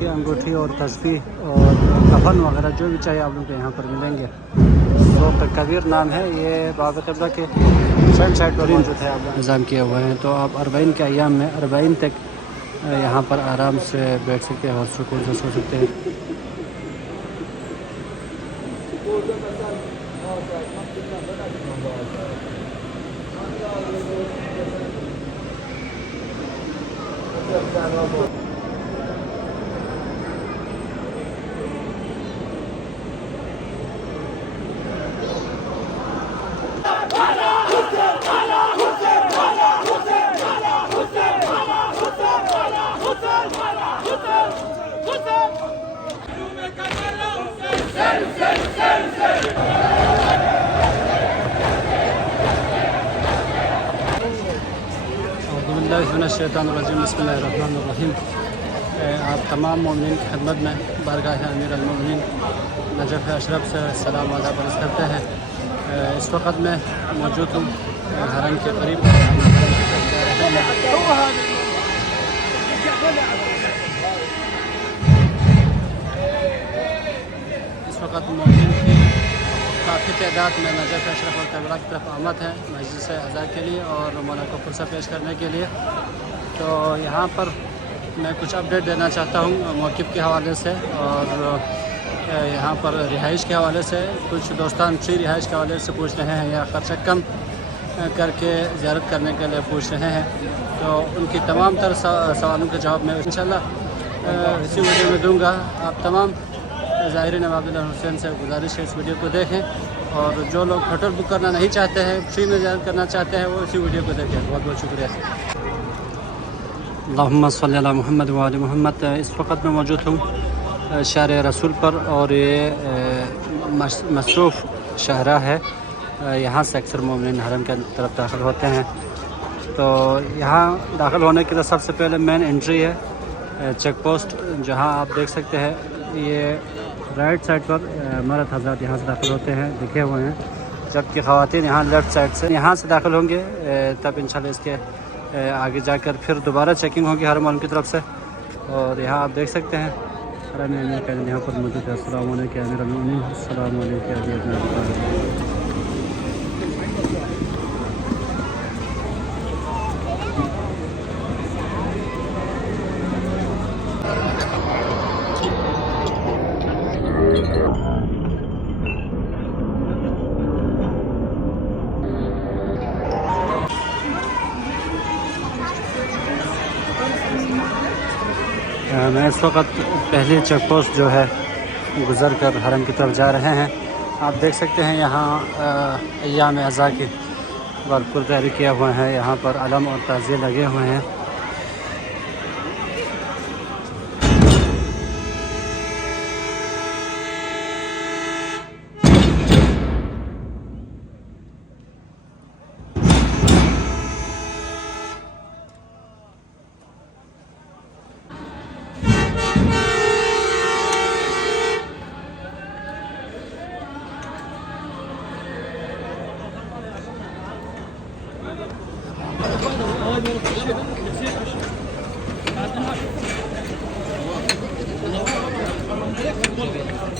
की अंगूठी और तस्बीह और कफन वगैरह जो भी चाहिए आप लोग को यहाँ पर मिलेंगे। तो कबीर नाम है, ये बाब क़िबला के फ्रंट साइड पर मौजूद है। आप इंतज़ाम किए हुए हैं, तो आप 40 के अयाम में 40 तक यहाँ पर आराम से बैठ सकते हैं और सुकून से सो सकते हैं। बिस्मिल्लाहिर्रहमानिर्रहीम। आप तमाम मोमिनीन की खिदमत में बारगाह अमीर अल-मोमिनीन नजफ़ अशरफ से सलाम आदाब अर्ज़ करते हैं। इस वक्त मैं मौजूद हूँ हरम के करीब। इस वक्त मोमिनीन की काफ़ी तादाद में नजफ़ अशरफ और क़िबला की तरफ आमद है मस्जिद से अज़ा के लिए और मौला को पुरसा पेश करने के लिए। तो यहाँ पर मैं कुछ अपडेट देना चाहता हूँ मौक़िफ़ के हवाले से और यहाँ पर रिहाइश के हवाले से। कुछ दोस्तान फ्री रिहाइश के हवाले से पूछ रहे हैं या ख़र्चा कम करके ज़ियारत करने के लिए पूछ रहे हैं, तो उनकी तमाम तरह सवालों के जवाब मैं इंशाल्लाह इसी वीडियो में दूँगा। आप तमाम ज़ाहिरीन अब्दुल्ला हुसैन से गुजारिश है इस वीडियो को देखें, और जो लोग होटल बुक करना नहीं चाहते हैं, फ्री में ज़ियारत करना चाहते हैं, वो इसी वीडियो को देखें। बहुत बहुत शुक्रिया। अल्लाहुम्मा सल्ली अला मुहम्मद व आलि मुहम्मद। इस वक्त मैं मौजूद हूँ शहर रसूल पर और ये मसरूफ़ शहरा है। यहाँ से अक्सर मोमिनीन हरम के तरफ दाखिल होते हैं। तो यहाँ दाखिल होने के लिए सबसे पहले मेन एंट्री है चेक पोस्ट, जहाँ आप देख सकते हैं ये राइट साइड पर मर्द हज़रात यहाँ से दाखिल होते हैं, लिखे हुए हैं, जबकि ख़वातीन यहाँ लेफ़्ट साइड से यहाँ से दाखिल होंगे। तब इंशाल्लाह इसके आगे जाकर फिर दोबारा चेकिंग होगी हरम वालों की तरफ से। और यहाँ आप देख सकते हैं हरम अमीर का यहाँ पर मौजूद है। अस्सलाम वालेकुम अमीर अल-मोमिनीन, अस्सलाम वालेकुम अली अब्न अबी तालिब। मैं इस वक्त पहले चेक पोस्ट जो है गुज़र कर हरम की तरफ जा रहे हैं। आप देख सकते हैं यहाँ अय्याम अज़ा की भरपूर तैयारी किया हुआ है। यहाँ पर अलम और ताज़िए लगे हुए हैं।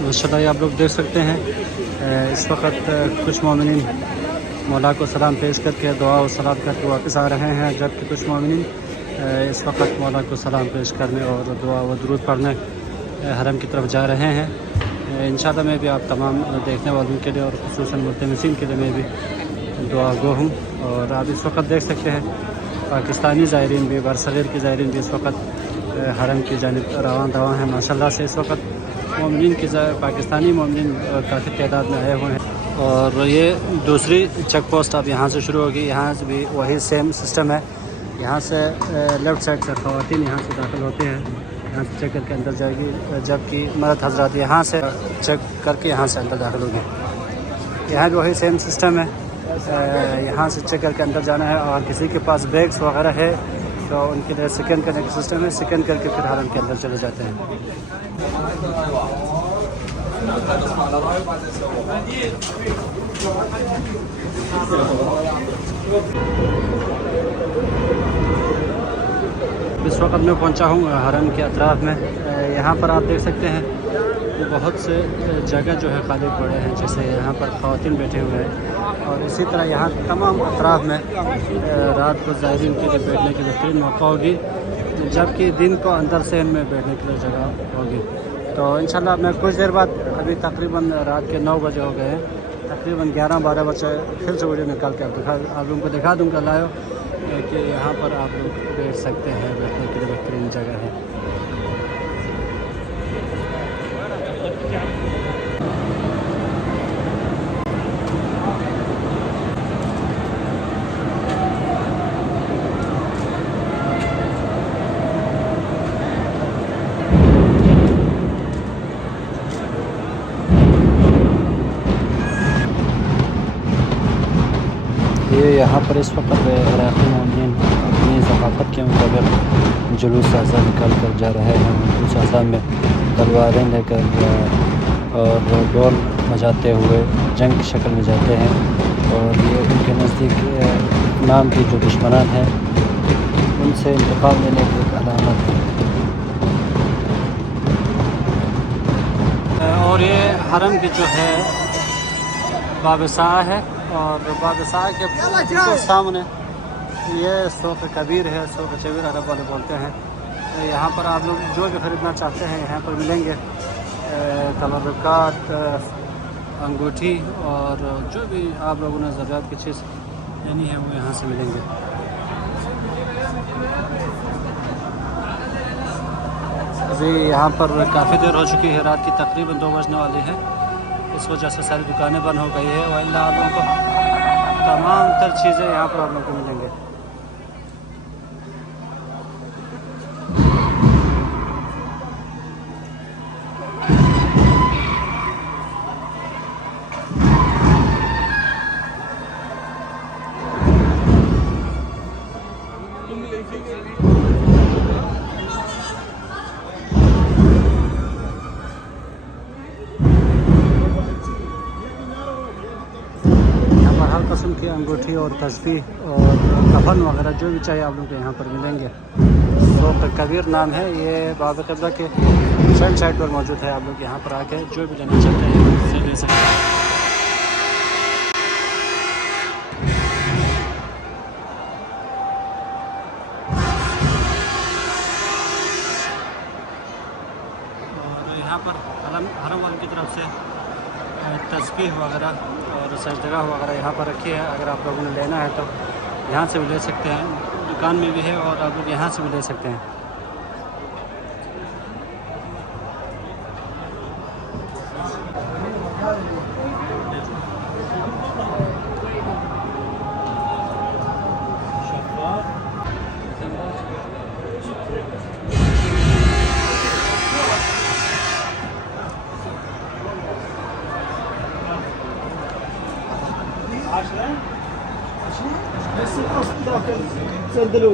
माशाल्लाह आप लोग देख सकते हैं इस वक्त कुछ मोमिनीन मौला को सलाम पेश करके दुआ और सलाम करके वापस आ रहे हैं, जबकि कुछ मोमिनीन इस वक्त मौला को सलाम पेश करने और दुआ व दुरूद पढ़ने हरम की तरफ जा रहे हैं। इंशाल्लाह मैं भी आप तमाम देखने वालों के लिए और खुसूसन मुल्तमसीन के लिए मैं भी दुआ गो हूँ। और आप इस वक्त देख सकते हैं पाकिस्तानी ज़ायरीन भी, बरसगीर के ज़ायरीन भी इस वक्त हरम की जानिब रवां दवा हैं। माशाल्लाह से इस वक्त मोमिनीन की पाकिस्तानी मोमिनीन काफ़ी तादाद में आए हुए हैं। और ये दूसरी चेक पोस्ट अब यहाँ से शुरू होगी। यहाँ से भी वही सेम सिस्टम है। यहाँ से लेफ़्ट साइड से ख़वातीन यहाँ से दाखिल होते हैं, यहाँ से चेक करके अंदर जाएगी, जबकि मर्द हज़रात यहाँ से चेक करके यहाँ से अंदर दाखिल होंगे। यहाँ भी वही सेम सिस्टम है। यहाँ से चेक करके अंदर जाना है, और किसी के पास बैग्स वगैरह है तो उनके लिए स्कैन करने का सिस्टम है। स्कैन करके फिर हरम के अंदर चले जाते हैं। इस वक्त मैं पहुंचा हूँ हरम के अतराफ़ में। यहाँ पर आप देख सकते हैं बहुत से जगह जो है खाली पड़े हैं, जैसे यहाँ पर ख़वातीन बैठे हुए हैं। और इसी तरह यहाँ तमाम अतराफ़ में रात को ज़ायरीन के लिए बैठने की बेहतरीन मौका होगी, जबकि दिन को अंदर से इनमें बैठने के लिए जगह होगी। तो इंशाल्लाह मैं कुछ देर बाद, अभी तकरीबन रात के 9 बजे हो गए हैं, तकरीबन 11-12 बजे फिर से वीडियो निकाल के आप लोगों को दिखा दूँगा लाइव कि यहाँ पर आप लोग बैठ सकते हैं, बैठने के लिए बेहतरीन जगह है। ये यहाँ पर इस वक्त इराक़ी मोमिनीन अपनी सकाफ़त के मुताबिक जुलूस अज़ा निकाल कर जा रहे हैं। जुलूस अज़ा में तलवारें लेकर और ढोल बजाते हुए जंग की शक्ल में जाते हैं। और ये उनके नज़दीक इमाम की जो दुश्मनान हैं उनसे इंतकाम लेने की एक अलामत है। और ये हरम की जो है बाबसा है, और बाबसा के सामने ये सूक़ कबीर है, सूक़ कबीर अरब वाले बोलते हैं। तो यहाँ पर आप लोग जो भी ख़रीदना चाहते हैं यहाँ पर मिलेंगे। तबरुकात, अंगूठी और जो भी आप लोगों ने ज़रूरत की चीज़ लेनी है वो यहाँ से मिलेंगे। अभी यहाँ पर काफ़ी देर हो चुकी है, रात की तकरीबन 2 बजने वाली है, इस वजह से सारी दुकानें बंद हो गई है। वल्लाह आप लोगों को तमाम तर चीज़ें यहाँ पर आप लोगों को मिलेंगे। हर किस्म की अंगूठी और तस्बीह और कफन वगैरह जो भी चाहिए आप लोगों को यहाँ पर मिलेंगे। सूक़ कबीर नाम है, ये बाबा क़िबला के फ्रंट साइड पर मौजूद है। आप लोग यहाँ पर आके जो भी लेना चाहते हैं उससे ले सकते हैं। और यहाँ पर हरम वालों की तरफ से तस्बीह वगैरह और सजदगाह वगैरह यहाँ पर रखी है। अगर आप लोगों ने लेना है तो यहाँ से भी ले सकते हैं, दुकान में भी है और आप लोग यहाँ से भी ले सकते हैं।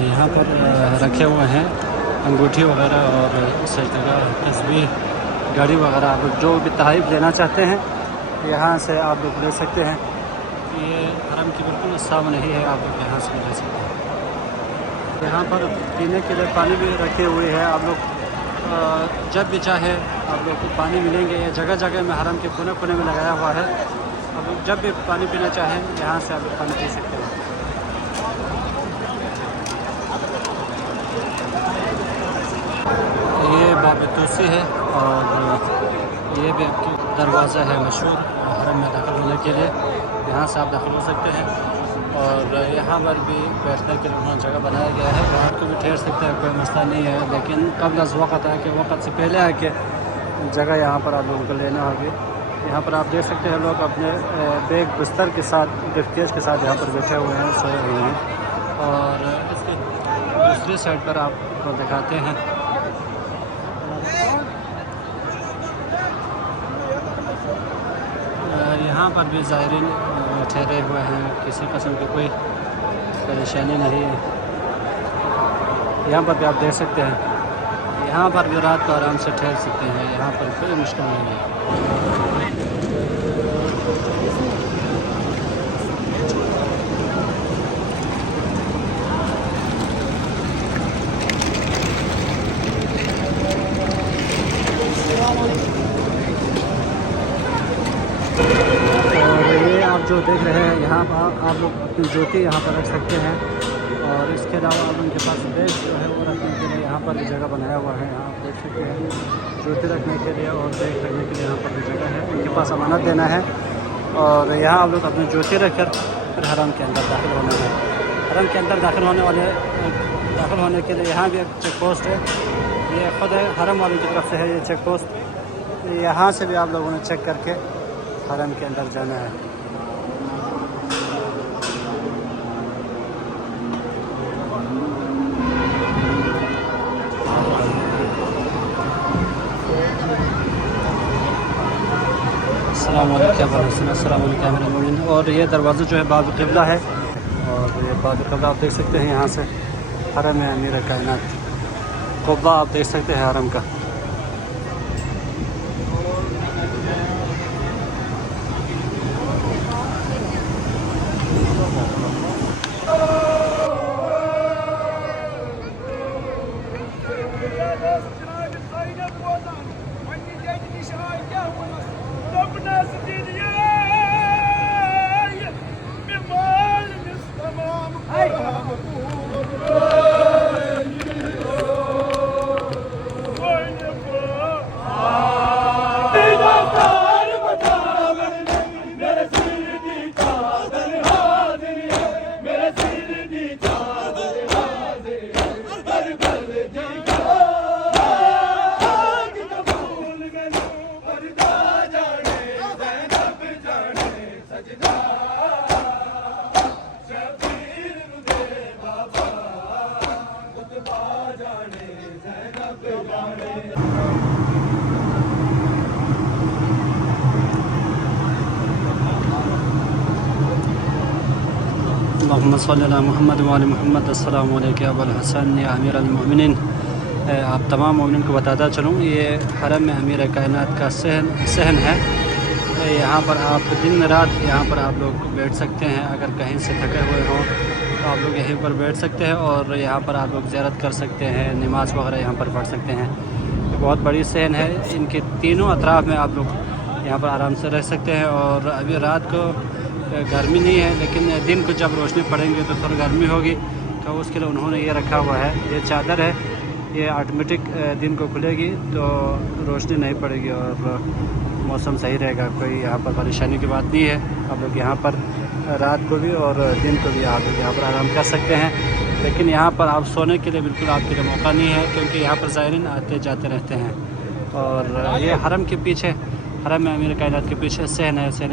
यहाँ पर रखे हुए हैं अंगूठी वगैरह और सजदगाह, तस्बीह, घड़ी वगैरह। आप लोग जो भी तहरीफ लेना चाहते हैं यहाँ से आप लोग ले सकते हैं। ये हरम की बिल्कुल सामने ही है, आप लोग यहाँ से ले सकते हैं। यहाँ पर पीने के लिए पानी भी रखे हुए हैं। आप लोग जब भी चाहे आप लोग को पानी मिलेंगे। ये जगह जगह में हरम के कोने कोने में लगाया हुआ है। आप लोग जब भी पानी पीना चाहें यहाँ से आप लोग पानी पी सकते हैं। ये बाब तोसी है और ये भी आपकी दरवाज़ा है मशहूर हरम में दाखिल होने के लिए। यहाँ से आप दाखिल हो सकते हैं। और यहाँ पर भी बैठने के लिए उन्होंने जगह बनाया गया है, रात को भी ठहर सकते हैं, कोई मसला नहीं है। लेकिन कबल वक़्त आके वक़्त से पहले आके जगह यहाँ पर आप लोगों को लेना होगी। यहाँ पर आप देख सकते हैं लोग अपने बैग बिस्तर के साथ, ब्रीफकेस के साथ यहाँ पर बैठे हुए हैं, सोए हुए हैं। और इसके दूसरी साइड पर आपको दिखाते हैं यहाँ पर भी ज़ायरीन ठहरे हुए हैं, किसी किस्म की कोई परेशानी नहीं है। यहाँ पर भी आप देख सकते हैं यहाँ पर भी रात को आराम से ठहर सकते हैं, यहाँ पर कोई मुश्किल नहीं है। और ये आप जो देख रहे हैं यहाँ पर आप लोग अपनी ज्योति यहाँ पर रख सकते हैं। और इसके अलावा आप उनके पास बेस जो है वो रखने के लिए यहाँ पर भी जगह बनाया हुआ है। यहाँ आप देख सकते हैं ज्योति रखने के लिए और बैग रखने के लिए यहाँ पर भी जगह है। उनके पास अमानत देना है और यहाँ आप लोग अपनी ज्योति रखकर फिर हरम के अंदर दाखिल होना है। हरम के अंदर दाखिल होने के लिए यहाँ भी एक चेक पोस्ट है। ये ख़ुद है हरम वालों की तरफ से है ये चेक पोस्ट। यहाँ से भी आप लोगों ने चेक करके हरम के अंदर जाना है। अस्सलामुअलैकुम। और ये दरवाज़ा जो है बाब क़िबला है और ये बाब क़िबला आप देख सकते हैं। यहाँ से हरम है अमीर कायनात क़ुब्बा आप देख सकते हैं हरम का। मोहम्मद सल्लल्लाहु मोहम्मद वाले मोहम्मद अस्सलामु अलैकुम अबुल हसन या अमीर अल-मोमिनीन। आप तमाम मोमिनीन को बताता चलूँ ये हरम में अमीर कायनात का सहन है। यहाँ पर आप दिन रात यहाँ पर आप लोग बैठ सकते हैं। अगर कहीं से थके हुए हों तो आप लोग यहीं पर बैठ सकते हैं और यहाँ पर आप लोग ज़ियारत कर सकते हैं, नमाज़ वगैरह यहाँ पर पढ़ सकते हैं। बहुत बड़ी सहन है। इनके तीनों अतराफ़ में आप लोग यहाँ पर आराम से रह सकते हैं। और अभी रात को गर्मी नहीं है लेकिन दिन को जब रोशनी पड़ेंगे तो थोड़ी गर्मी होगी, तो उसके लिए उन्होंने ये रखा हुआ है। ये चादर है, ये ऑटोमेटिक दिन को खुलेगी तो रोशनी नहीं पड़ेगी और मौसम सही रहेगा। कोई यहाँ पर परेशानी की बात नहीं है। आप लोग यहाँ पर रात को भी और दिन को भी आप लोग यहाँ पर आराम कर सकते हैं। लेकिन यहाँ पर आप सोने के लिए बिल्कुल आपके लिए मौका नहीं है क्योंकि यहाँ पर ज़ायरीन आते जाते रहते हैं। और ये हरम के पीछे, हरम में अमीर कायनात के पीछे सहन है। सहन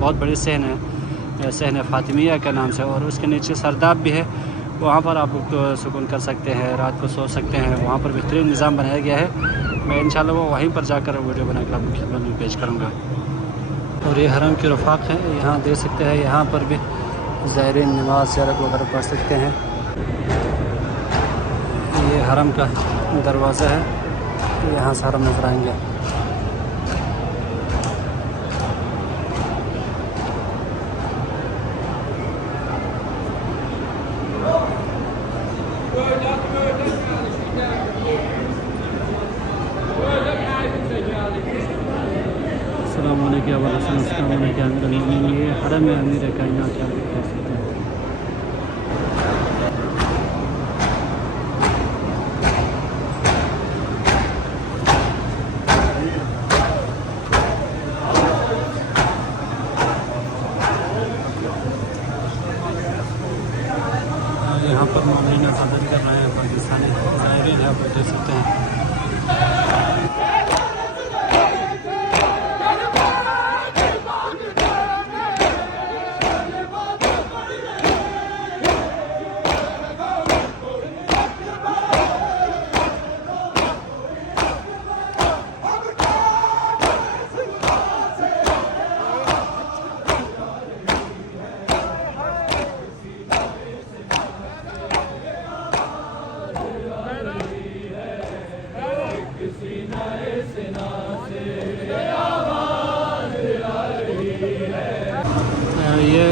बहुत बड़ी सहन है, सहन फ़ातिमिया के नाम से। और उसके नीचे सरदाब भी है, वहाँ पर आप लोग सुकून कर सकते हैं, रात को सो सकते हैं। वहाँ पर बेहतरीन निज़ाम बनाया गया है। मैं इंशाल्लाह वो वहीं पर जाकर वीडियो बनाकर आपकी खिदमत में पेश करूँगा। और ये हरम की रफ़ाक है, यहाँ देख सकते हैं। यहाँ पर भी ज़ायरीन नमाज ज़ियारत वगैरह पढ़ सकते हैं। ये हरम का दरवाज़ा है, यहाँ से हरम नजर आएंगे। ये हरम में अमीर कायनात है। यहाँ पर मोमिनीन इबादत कर रहे हैं, पाकिस्तानी ज़ायरीन है, आप देख सकते हैं।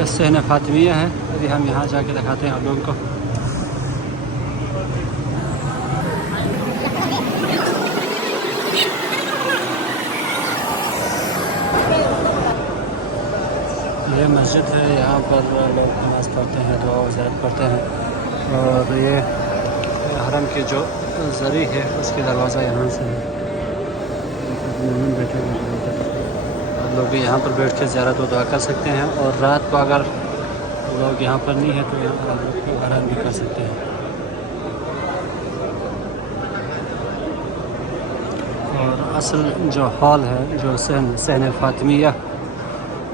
सहन फातिमिया है। अभी हम यहाँ जाके दिखाते हैं आप लोगों को। ये मस्जिद है, यहाँ पर लोग नमाज़ पढ़ते हैं, दुआ व ज़ियारत करते हैं। और ये हरम की जो ज़री है उसकी दरवाज़ा यहाँ से है। बैठे हुए लोग यहाँ पर बैठ के ज़ियारत व दुआ कर सकते हैं। और रात को अगर लोग यहाँ पर नहीं है तो यहाँ पर लोग को आराम भी कर सकते हैं। और असल जो हॉल है जो सहन फातिमिया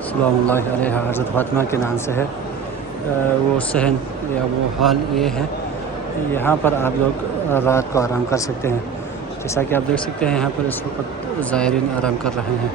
सल्लल्लाहु अलैहा हज़रत फातिमा के नाम से है, वो सहन या वो हॉल ये है। यहाँ पर आप लोग रात को आराम कर सकते हैं। जैसा कि आप देख सकते हैं यहाँ पर इस वक्त ज़ायरीन आराम कर रहे हैं।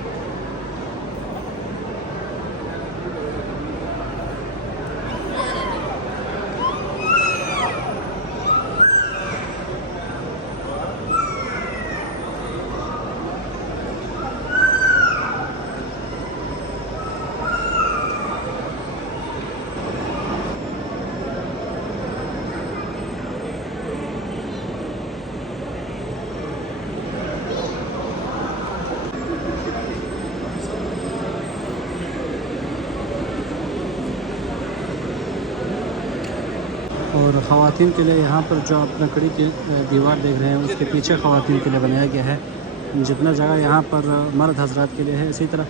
और ख़वातीन के लिए यहाँ पर जो आप लकड़ी की दीवार देख रहे हैं उसके पीछे ख़वातीन के लिए बनाया गया है। जितना जगह यहाँ पर मर्द हजरात के लिए है, इसी तरह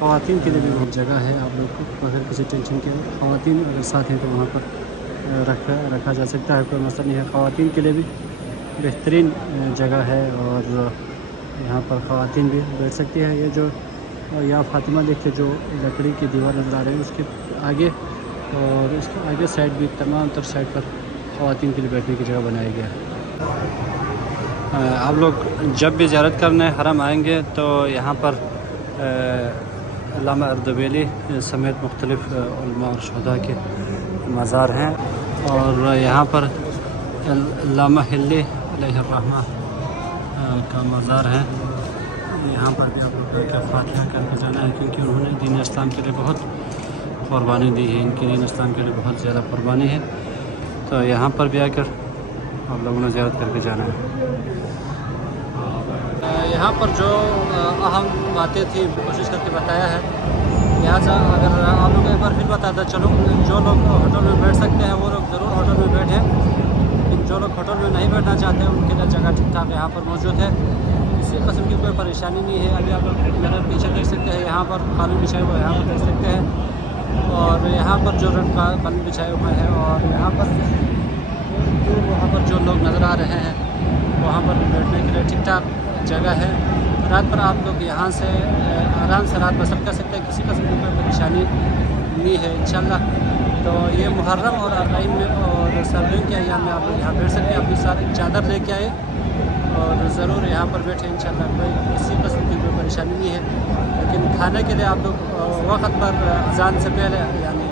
ख़वातीन के लिए भी बहुत जगह है। आप लोग को बगैर किसी टेंशन के ख़वातीन अगर साथ हैं तो वहाँ पर रखा जा सकता है, कोई मसला नहीं है। ख़वातीन के लिए भी बेहतरीन जगह है और यहाँ पर ख़वातीन भी बैठ सकती है। ये जो या फातिमा देखिए जो लकड़ी की दीवार नज़र आ रही है उसके आगे और इसके आगे साइड भी तमाम तर साइड पर ख़वातीन के लिए बैठने की जगह बनाया गया है। आप लोग जब भी ज़ियारत करने हरम आएंगे तो यहाँ पर अल्लामा अर्दबेली समेत मुख्तलिफ़ उलमा और शुहदा के मज़ार हैं। और यहाँ पर अल्लामा हिल्ली अलैहिर्रहमा का मज़ार है। यहाँ पर भी आप लोग का फातिहा करके जाना है, क्योंकि उन्होंने दीन इस्लाम के लिए बहुत क़ुरबानी दी है। इनकी दीन इस्लाम के लिए बहुत ज़्यादा क़ुरबानी है। तो यहाँ पर भी आकर आप लोगों ने ज़ियारत करके जाना है। यहाँ पर जो अहम बातें थी कोशिश करके बताया है। लिहाजा अगर आप लोग एक बार फिर बताता चलो, जो लोग होटल में बैठ सकते हैं वो लोग ज़रूर होटल में बैठें, लेकिन जो लोग होटल में नहीं बैठना चाहते हैं उनके लिए जगह ठीक ठाक यहाँ पर मौजूद है। किसी किस्म की कोई परेशानी नहीं है। अभी आप लोग मेरे पीछे देख सकते हैं, यहाँ पर कालीन बिछाए हुए यहाँ पर देख सकते हैं। और यहाँ पर जो रंग का कालीन बिछाए हुए हैं और यहाँ पर जो लोग नज़र आ रहे हैं वहाँ पर बैठने के लिए ठीक ठाक जगह है। रात पर आप लोग यहाँ से आराम से रात बसर कर सकते हैं, किसी किस्म की कोई परेशानी नहीं है इंशाल्लाह। तो ये मुहर्रम और अरबाईन में और सर्दियों के अय्याम में आप लोग यहाँ बैठ सकते हैं। अपनी सारी चादर लेके आए और ज़रूर यहाँ पर बैठे इंशाल्लाह, कोई किसी किस्म की कोई परेशानी नहीं है। लेकिन खाने के लिए आप लोग वक्त पर अज़ान से पहले यानी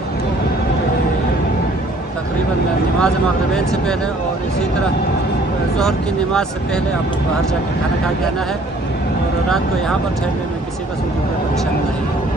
तकरीबन नमाज मगरिबैन से पहले और इसी तरह ज़ोहर की नमाज से पहले आप लोग बाहर जाके खाना खा के आना है। और रात को यहाँ पर ठहरने में किसी किस्म की कोई परेशानी नहीं है।